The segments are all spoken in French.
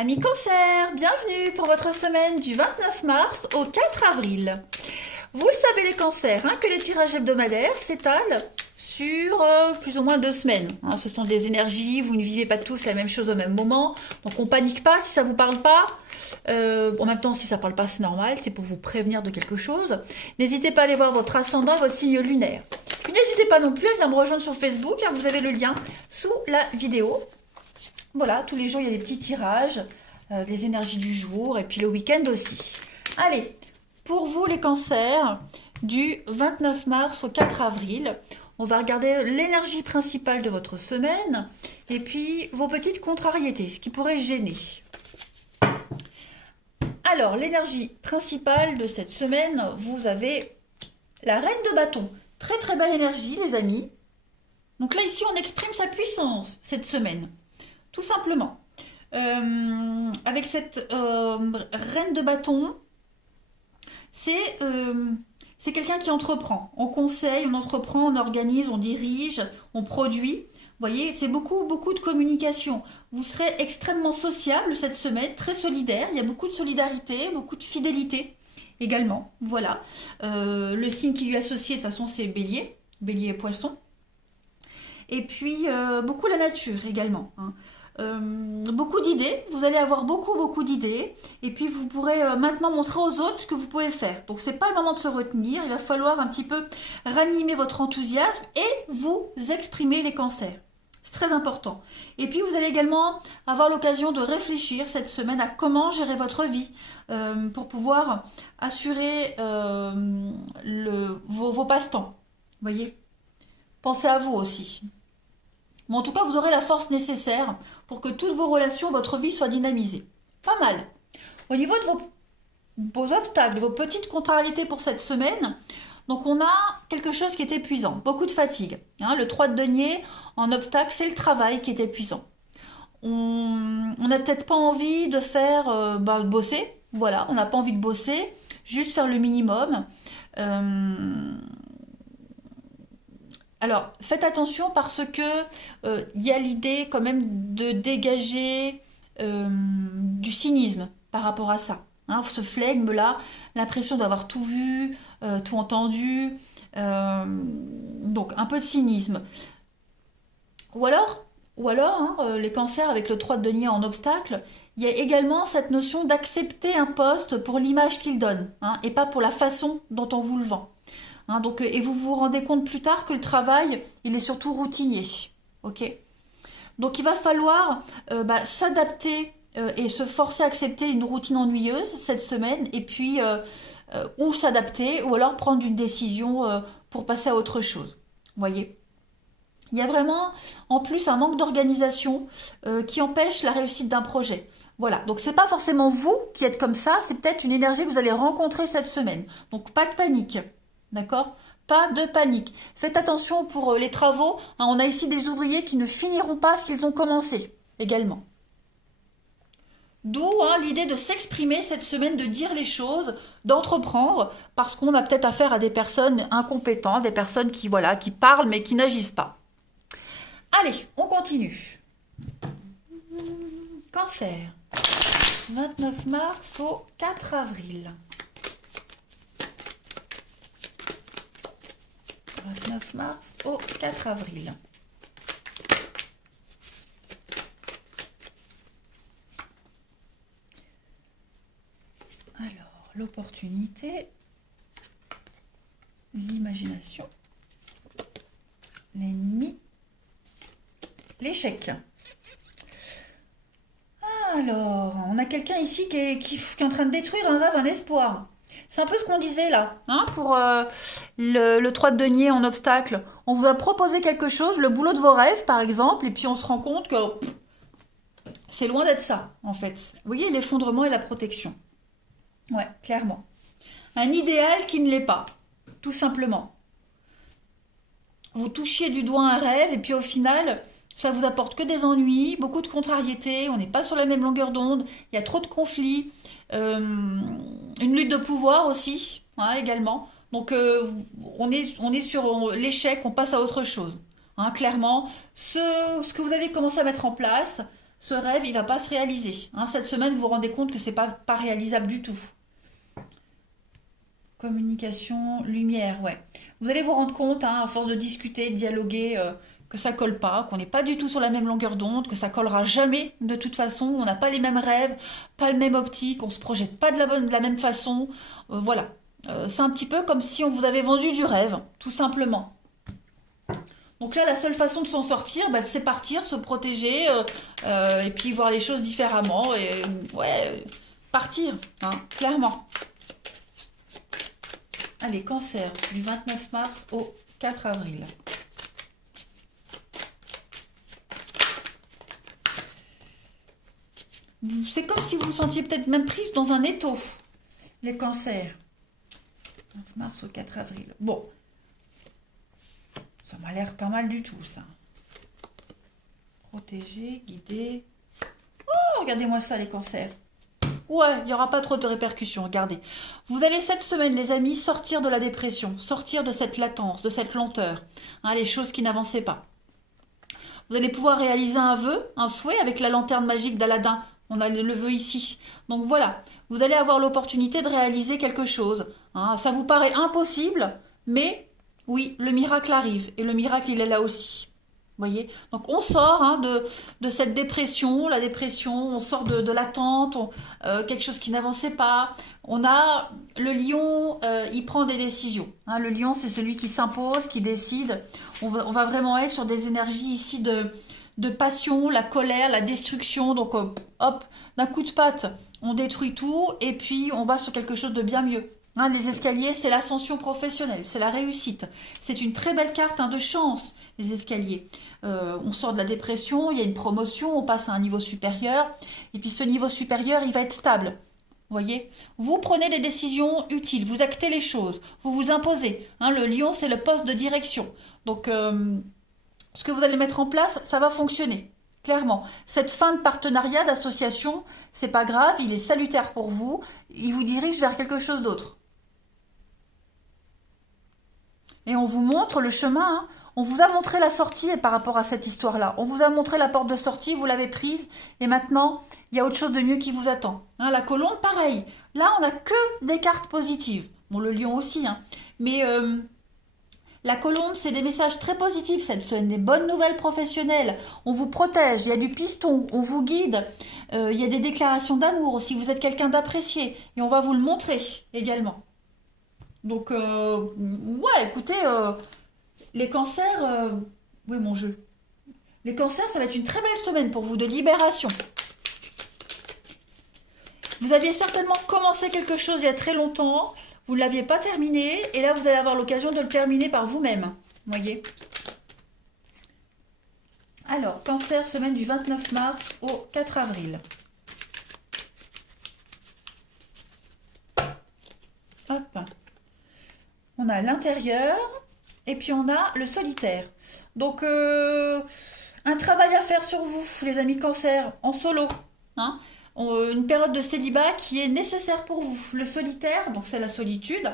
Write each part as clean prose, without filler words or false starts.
Amis Cancer, bienvenue pour votre semaine du 29 mars au 4 avril. Vous le savez les cancers, que les tirages hebdomadaires s'étalent sur plus ou moins 2 semaines. Ce sont des énergies, vous ne vivez pas tous la même chose au même moment, donc on panique pas si ça vous parle pas. En même temps, si ça parle pas, c'est normal, c'est pour vous prévenir de quelque chose. N'hésitez pas à aller voir votre ascendant et votre signe lunaire. Puis n'hésitez pas non plus à venir me rejoindre sur Facebook, vous avez le lien sous la vidéo. Voilà, tous les jours, il y a des petits tirages, les énergies du jour, et puis le week-end aussi. Allez, pour vous les cancers, du 29 mars au 4 avril, on va regarder l'énergie principale de votre semaine, et puis vos petites contrariétés, ce qui pourrait gêner. Alors, l'énergie principale de cette semaine, vous avez la reine de bâton. Très très belle énergie, les amis. Donc là, ici, on exprime sa puissance cette semaine. Tout simplement. Avec cette reine de bâton, c'est quelqu'un qui entreprend. On conseille, on entreprend, on organise, on dirige, on produit. Vous voyez, c'est beaucoup, beaucoup de communication. Vous serez extrêmement sociable cette semaine, très solidaire. Il y a beaucoup de solidarité, beaucoup de fidélité également. Voilà. Le signe qui lui est associé, de toute façon, c'est Bélier. Bélier et Poisson. Et puis, beaucoup la nature également. Beaucoup d'idées, vous allez avoir beaucoup d'idées, et puis vous pourrez maintenant montrer aux autres ce que vous pouvez faire. Donc c'est pas le moment de se retenir, il va falloir un petit peu ranimer votre enthousiasme et vous exprimer les cancers. C'est très important. Et puis vous allez également avoir l'occasion de réfléchir cette semaine à comment gérer votre vie pour pouvoir assurer vos passe-temps. Vous voyez ? Pensez à vous aussi. Mais en tout cas, vous aurez la force nécessaire pour que toutes vos relations, votre vie soit dynamisée. Pas mal. Au niveau de vos obstacles, de vos petites contrariétés pour cette semaine, donc on a quelque chose qui est épuisant, beaucoup de fatigue. Le 3 de denier en obstacle, c'est le travail qui est épuisant. On n'a peut-être pas envie de faire, de bosser. Voilà, on n'a pas envie de bosser, juste faire le minimum. Alors, faites attention parce que y a l'idée quand même de dégager du cynisme par rapport à ça. Ce flegme-là, l'impression d'avoir tout vu, tout entendu, donc un peu de cynisme. Ou alors les cancers avec le 3 de denier en obstacle, il y a également cette notion d'accepter un poste pour l'image qu'il donne, et pas pour la façon dont on vous le vend. Donc, et vous vous rendez compte plus tard que le travail, il est surtout routinier. Ok. Donc il va falloir s'adapter et se forcer à accepter une routine ennuyeuse cette semaine, et puis ou s'adapter, ou alors prendre une décision pour passer à autre chose. Vous voyez ? Il y a vraiment, en plus, un manque d'organisation qui empêche la réussite d'un projet. Voilà, donc c'est pas forcément vous qui êtes comme ça, c'est peut-être une énergie que vous allez rencontrer cette semaine. Donc pas de panique. D'accord ? Pas de panique. Faites attention pour les travaux. On a ici des ouvriers qui ne finiront pas ce qu'ils ont commencé également. D'où l'idée de s'exprimer cette semaine, de dire les choses, d'entreprendre, parce qu'on a peut-être affaire à des personnes incompétentes, des personnes qui parlent mais qui n'agissent pas. Allez, on continue. Cancer. 29 mars au 4 avril. 29 mars au 4 avril. Alors, l'opportunité, l'imagination, l'ennemi, l'échec. Alors, on a quelqu'un ici qui est en train de détruire un rêve, un espoir. C'est un peu ce qu'on disait là, pour le 3 de denier en obstacle. On vous a proposé quelque chose, le boulot de vos rêves par exemple, et puis on se rend compte que c'est loin d'être ça en fait. Vous voyez l'effondrement et la protection. Ouais, clairement. Un idéal qui ne l'est pas, tout simplement. Vous touchiez du doigt un rêve et puis au final, ça vous apporte que des ennuis, beaucoup de contrariétés, on n'est pas sur la même longueur d'onde, il y a trop de conflits, une lutte de pouvoir aussi, également. Donc on est sur l'échec, on passe à autre chose. Clairement, ce que vous avez commencé à mettre en place, ce rêve, il va pas se réaliser. Hein, cette semaine, vous vous rendez compte que c'est pas réalisable du tout. Communication, lumière, ouais. Vous allez vous rendre compte, hein, à force de discuter, de dialoguer, que ça colle pas, qu'on n'est pas du tout sur la même longueur d'onde, que ça collera jamais de toute façon, on n'a pas les mêmes rêves, pas le même optique, on se projette pas de la même façon. Voilà. C'est un petit peu comme si on vous avait vendu du rêve, tout simplement. Donc là, la seule façon de s'en sortir, bah, c'est partir, se protéger, et puis voir les choses différemment. Et ouais, partir, hein, clairement. Allez, cancer, du 29 mars au 4 avril. C'est comme si vous vous sentiez peut-être même prise dans un étau, les cancers. 29 mars au 4 avril. Bon, ça m'a l'air pas mal du tout, ça. Protéger, guider. Oh, regardez-moi ça, les cancers. Ouais, il n'y aura pas trop de répercussions, regardez. Vous allez cette semaine, les amis, sortir de la dépression, sortir de cette latence, de cette lenteur, hein, les choses qui n'avançaient pas. Vous allez pouvoir réaliser un vœu, un souhait avec la lanterne magique d'Aladin. On a le vœu ici. Donc voilà, vous allez avoir l'opportunité de réaliser quelque chose. Hein. Ça vous paraît impossible, mais oui, le miracle arrive. Et le miracle, il est là aussi. Voyez, donc on sort, hein, de cette dépression, la dépression, on sort de l'attente, quelque chose qui n'avançait pas. On a le lion, il prend des décisions. Hein, le lion, c'est celui qui s'impose, qui décide. On va vraiment être sur des énergies ici de passion, la colère, la destruction. Donc hop, d'un coup de patte, on détruit tout et puis on va sur quelque chose de bien mieux. Hein, les escaliers, c'est l'ascension professionnelle, c'est la réussite. C'est une très belle carte, hein, de chance, les escaliers. On sort de la dépression, il y a une promotion, on passe à un niveau supérieur. Et puis ce niveau supérieur, il va être stable. Vous voyez, vous prenez des décisions utiles, vous actez les choses, vous vous imposez. Hein, le lion, c'est le poste de direction. Donc, ce que vous allez mettre en place, ça va fonctionner. Clairement, cette fin de partenariat, d'association, c'est pas grave, il est salutaire pour vous, il vous dirige vers quelque chose d'autre. Et on vous montre le chemin, hein. On vous a montré la sortie par rapport à cette histoire-là. On vous a montré la porte de sortie, vous l'avez prise, et maintenant, il y a autre chose de mieux qui vous attend. Hein, la colombe, pareil. Là, on n'a que des cartes positives. Bon, le lion aussi, hein. Mais la colombe, c'est des messages très positifs. Ça donne des bonnes nouvelles professionnelles. On vous protège, il y a du piston, on vous guide. Il y a des déclarations d'amour si vous êtes quelqu'un d'apprécié. Et on va vous le montrer également. Donc, ouais, écoutez, les cancers, oui, mon jeu. Les cancers, ça va être une très belle semaine pour vous de libération. Vous aviez certainement commencé quelque chose il y a très longtemps, vous ne l'aviez pas terminé, et là, vous allez avoir l'occasion de le terminer par vous-même. Voyez. Alors, cancer, semaine du 29 mars au 4 avril. Hop. On a l'intérieur. Et puis on a le solitaire. Donc un travail à faire sur vous, les amis cancer, en solo. Hein, une période de célibat qui est nécessaire pour vous. Le solitaire, donc c'est la solitude,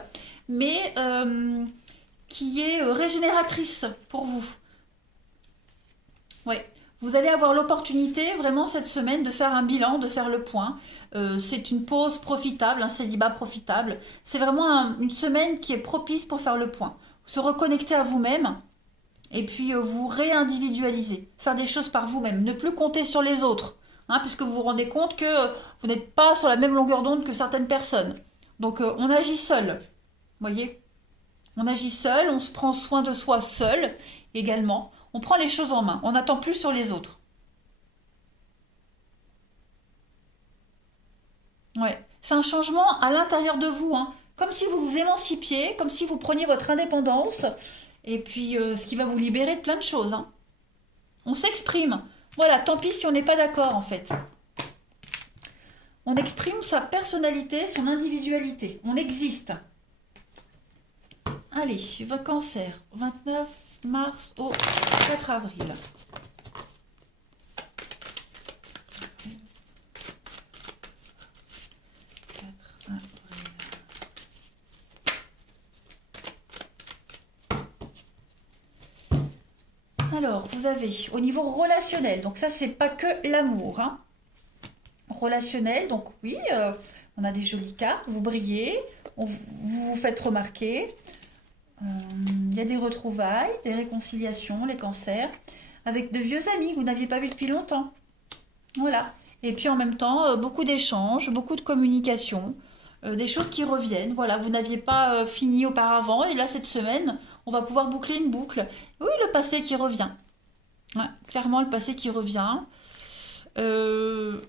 mais qui est régénératrice pour vous. Ouais. Vous allez avoir l'opportunité vraiment cette semaine de faire un bilan, de faire le point. C'est une pause profitable, un célibat profitable. C'est vraiment une semaine qui est propice pour faire le point. Se reconnecter à vous-même et puis vous réindividualiser, faire des choses par vous-même, ne plus compter sur les autres, hein, puisque vous vous rendez compte que vous n'êtes pas sur la même longueur d'onde que certaines personnes. Donc on agit seul, voyez, on agit seul, on se prend soin de soi seul également, on prend les choses en main, on n'attend plus sur les autres. Ouais, c'est un changement à l'intérieur de vous, hein. Comme si vous vous émancipiez, comme si vous preniez votre indépendance, et puis ce qui va vous libérer de plein de choses, hein. On s'exprime. Voilà, tant pis si on n'est pas d'accord en fait. On exprime sa personnalité, son individualité. On existe. Allez, cancer, 29 mars au 4 avril. Alors, vous avez au niveau relationnel, donc ça, c'est pas que l'amour, hein. Relationnel, donc oui, on a des jolies cartes, vous brillez, vous vous faites remarquer. Il y a des retrouvailles, des réconciliations, les cancers, avec de vieux amis que vous n'aviez pas vus depuis longtemps. Voilà. Et puis en même temps, beaucoup d'échanges, beaucoup de communication, des choses qui reviennent. Voilà, vous n'aviez pas fini auparavant, et là, cette semaine, on va pouvoir boucler une boucle. Oui, le passé qui revient. Ouais, clairement, le passé qui revient. Euh,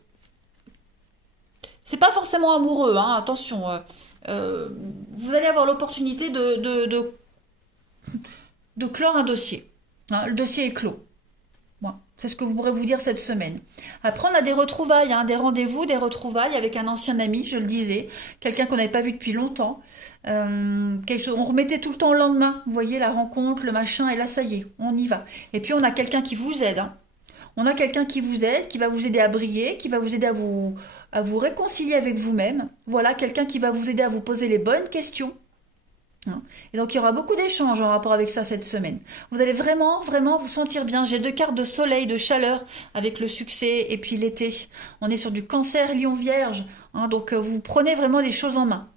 c'est pas forcément amoureux, hein, attention. Vous allez avoir l'opportunité de clore un dossier. Hein, le dossier est clos. Bon, c'est ce que vous pourrez vous dire cette semaine. Après, on a des retrouvailles, hein, des rendez-vous, des retrouvailles avec un ancien ami, je le disais, quelqu'un qu'on n'avait pas vu depuis longtemps. Quelque chose, on remettait tout le temps le lendemain. Vous voyez, la rencontre, le machin, et là, ça y est, on y va. Et puis, on a quelqu'un qui vous aide. Hein. On a quelqu'un qui vous aide, qui va vous aider à briller, qui va vous aider à vous réconcilier avec vous-même. Voilà, quelqu'un qui va vous aider à vous poser les bonnes questions. Et donc il y aura beaucoup d'échanges en rapport avec ça cette semaine. Vous allez vraiment, vraiment vous sentir bien. J'ai 2 cartes de soleil, de chaleur avec le succès et puis l'été. On est sur du cancer, lion, vierge. Hein, donc vous prenez vraiment les choses en main.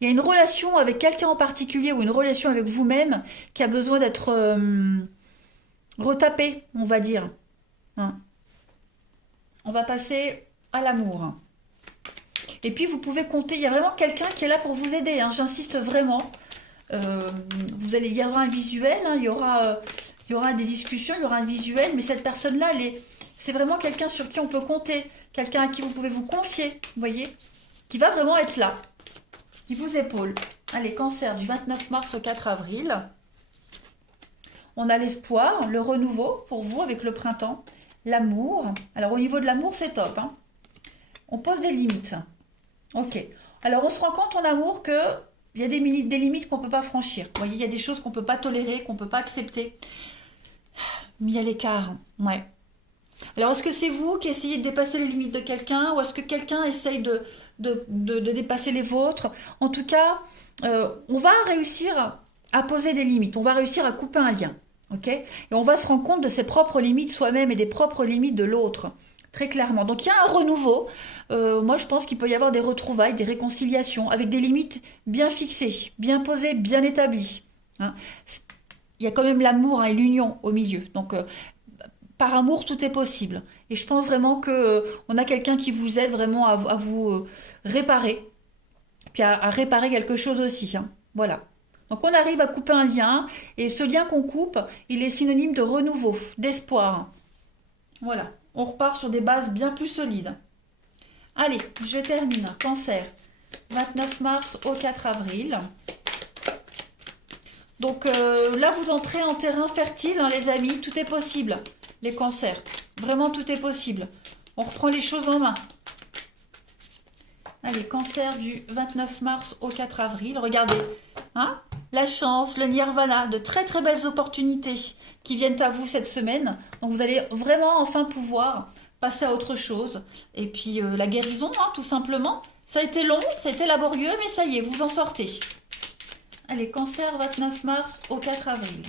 Il y a une relation avec quelqu'un en particulier ou une relation avec vous-même qui a besoin d'être retapée, on va dire. Hein. On va passer à l'amour. Et puis vous pouvez compter, il y a vraiment quelqu'un qui est là pour vous aider, hein, j'insiste vraiment. Il y aura un visuel, hein, il y aura des discussions, il y aura un visuel, mais cette personne-là, c'est vraiment quelqu'un sur qui on peut compter, quelqu'un à qui vous pouvez vous confier, vous voyez, qui va vraiment être là, qui vous épaule. Allez, cancer du 29 mars au 4 avril. On a l'espoir, le renouveau pour vous avec le printemps, l'amour. Alors au niveau de l'amour, c'est top, hein. On pose des limites. Ok. Alors, on se rend compte en amour qu'il y a des limites qu'on ne peut pas franchir. Vous voyez, il y a des choses qu'on ne peut pas tolérer, qu'on ne peut pas accepter. Mais il y a l'écart. Ouais. Alors, est-ce que c'est vous qui essayez de dépasser les limites de quelqu'un ou est-ce que quelqu'un essaye de dépasser les vôtres? En tout cas, on va réussir à poser des limites. On va réussir à couper un lien. Ok? Et on va se rendre compte de ses propres limites soi-même et des propres limites de l'autre. Très clairement. Donc il y a un renouveau. Moi je pense qu'il peut y avoir des retrouvailles, des réconciliations, avec des limites bien fixées, bien posées, bien établies. Hein. Il y a quand même l'amour, hein, et l'union au milieu. Donc par amour, tout est possible. Et je pense vraiment que on a quelqu'un qui vous aide vraiment à vous réparer. Puis à réparer quelque chose aussi. Hein. Voilà. Donc on arrive à couper un lien. Et ce lien qu'on coupe, il est synonyme de renouveau, d'espoir. Voilà. On repart sur des bases bien plus solides. Allez, je termine. Cancer, 29 mars au 4 avril. Donc là, vous entrez en terrain fertile, hein, les amis. Tout est possible, les cancers. Vraiment, tout est possible. On reprend les choses en main. Allez, cancer du 29 mars au 4 avril. Regardez, hein, la chance, le nirvana, de très très belles opportunités qui viennent à vous cette semaine. Donc vous allez vraiment enfin pouvoir passer à autre chose. Et puis la guérison, hein, tout simplement. Ça a été long, ça a été laborieux, mais ça y est, vous en sortez. Allez, cancer 29 mars au 4 avril.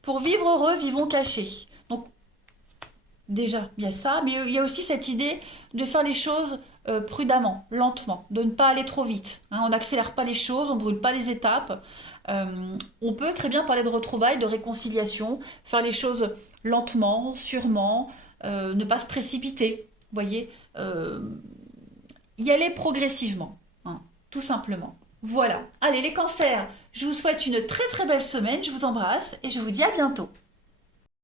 Pour vivre heureux, vivons cachés. Donc déjà, il y a ça, mais il y a aussi cette idée de faire les choses prudemment, lentement, de ne pas aller trop vite. Hein, on n'accélère pas les choses, on ne brûle pas les étapes. On peut très bien parler de retrouvailles, de réconciliation, faire les choses lentement, sûrement, ne pas se précipiter, vous voyez, y aller progressivement, hein, tout simplement. Voilà. Allez, les cancers, je vous souhaite une très très belle semaine, je vous embrasse et je vous dis à bientôt.